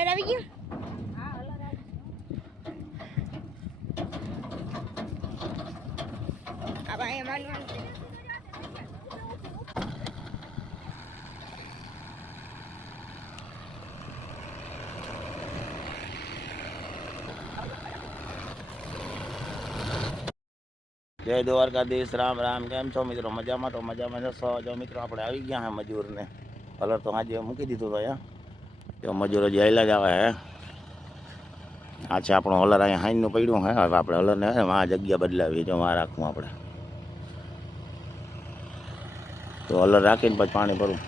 હલર આવી ગયું? આ ભાઈ માનવાનું છે. જય દ્વારકાધીશ. રામ રામ. કેમ છો મિત્રો? મજામાં? તો મજામાં જશો. જો મિત્રો આપણે આવી ગયા હે મજૂરને. કલર તો આજે મૂકી દીધું તો અહીંયા. જો મજૂરો જે આયલા જ આવે હે. આ છે આપણો હલર અહીંયા હાઈનું પડ્યું હે. હવે આપણે હલરને આ જગ્યા બદલાવી. જો આ રાખવું આપણે. તો હલર રાખીને પછી પાણી ભરું.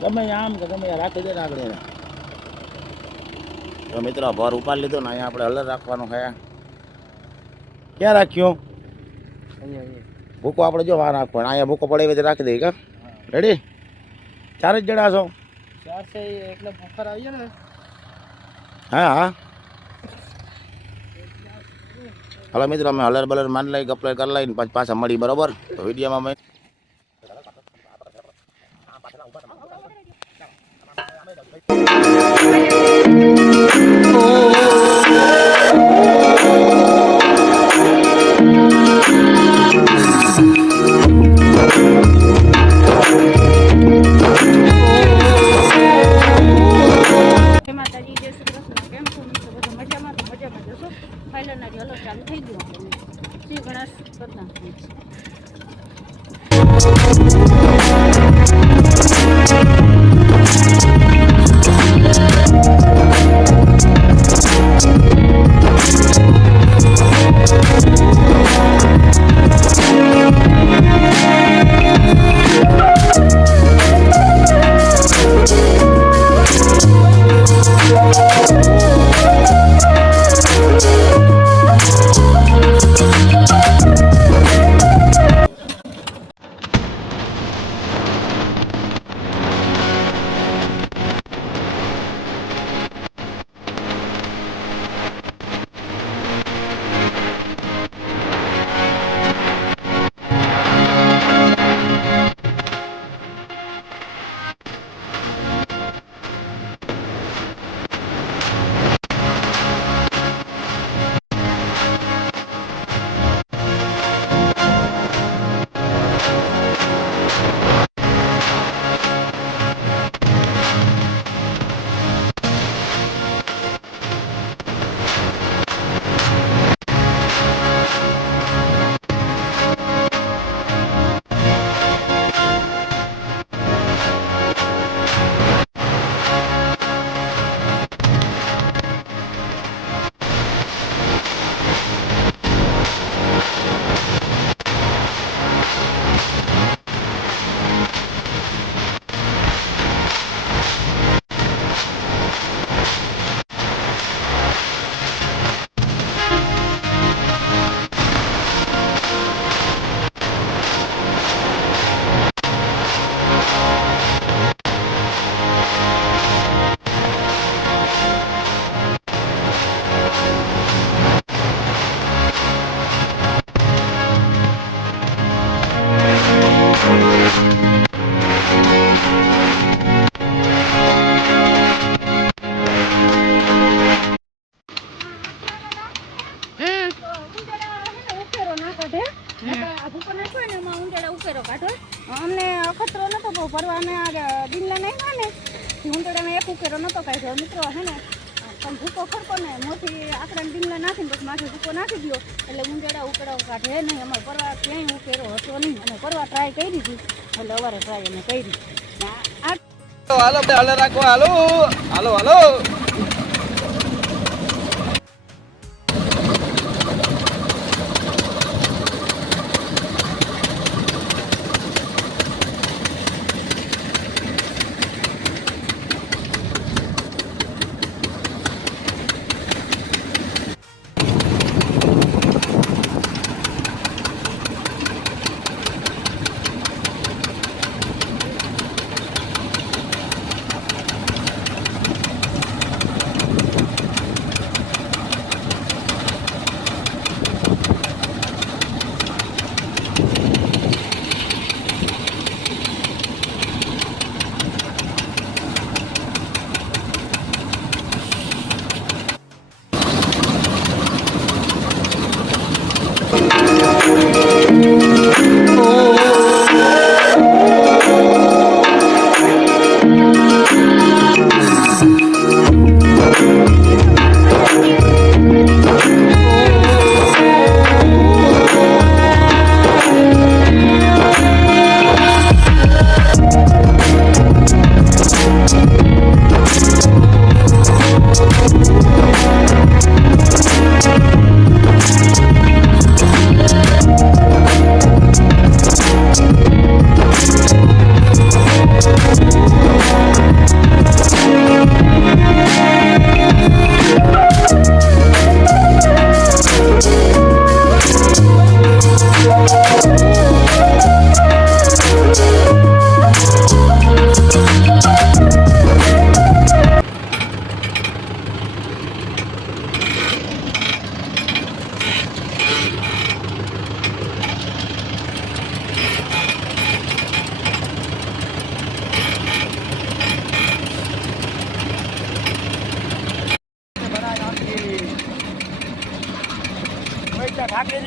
ગમે આમ કે ગમે રાખી દે ને આગળ એને. તો મિત્રો ભર ઉપાડી લીધો ને અહીંયા આપણે હલર રાખવાનું છે. ક્યાં રાખ્યું? ભૂકો આપણે જો વાર રાખવાનો. અહીંયા ભૂકો પડે એવી રાખી દઈએ કા? રેડી? 4 જ જણા છો? 4 છે એટલે ભૂખર આવી જાય ને. હા હા. હાલો મિત્રો અમે હલર બલર માન લઈ કપલેટ કરી લઈને પછી પાછા મળી બરોબર. તો વિડીયોમાં મેં ચાલુ થઈ ગયું શ્રી ગણેશ કરતા અમને અખતરો નતો ભરવાને બિલ્લા નાખ્યા ને ઊંધડામાં એક ઉકેરો નતો કાઢ્યો મિત્રો હે ને તમે ભૂકો ખડકો ને મોથી આકડા બિલ્લા નાખીને પછી માથે ભૂકો નાખી દો એટલે ઊંધડા ઉકેરો કાઢે નહીં. અમારે પરવા ક્યાંય ઉકેરો હતો નહીં. અમે પરવા ટ્રાય કરી હતી એટલે અવારે ટ્રાય અમે કરી. હાલો હાલો રાખો. હાલો હાલો હાલો.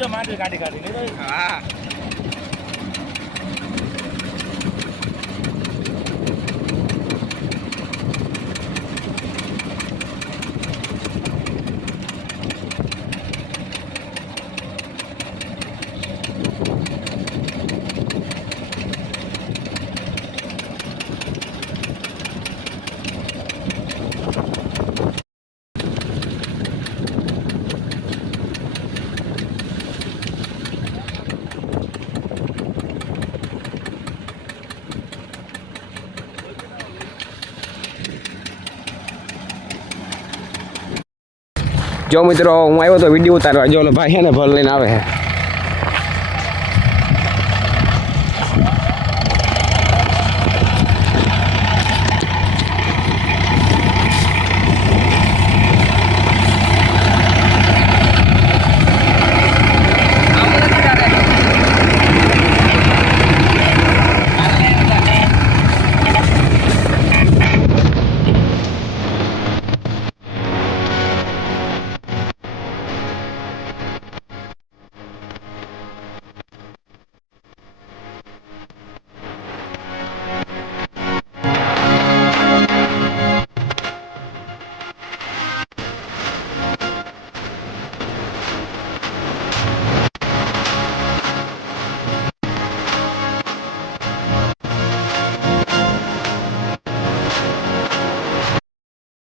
તો માંડવી કાઢી કાઢી નહીં ભાઈ. હા જો મિત્રો હું આવ્યો તો વિડીયો ઉતારવા. જો ઓલો ભાઈ છે ને ભલ લઈને આવે છે.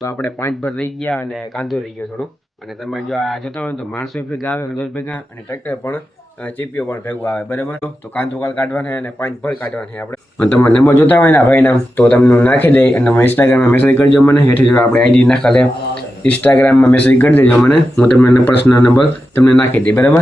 તો આપણે 5 ભર રહી ગયા અને કાંદો રહી ગયો થોડું. અને તમે જો આ જોતા હોય તો માણસો ભેગા આવે, રોજ ભેગા, અને ટ્રેક્ટર પણ ચીપીઓ પણ ભેગું આવે. બરાબર, તો કાંદો કાલ કાઢવાના અને 5 ભર કાઢવાના આપણે. અને તમે નંબર જોતા હોય ને ભાઈના, તો તમને નાખી દે. અને ઇન્સ્ટાગ્રામમાં મેસેજ કરજો મને. હેઠળ જો આપણે આઈડી નાખા લે, ઇન્સ્ટાગ્રામમાં મેસેજ કરી દેજો મને. હું તમને પર્સનલ નંબર તમને નાખી દઈ. બરાબર.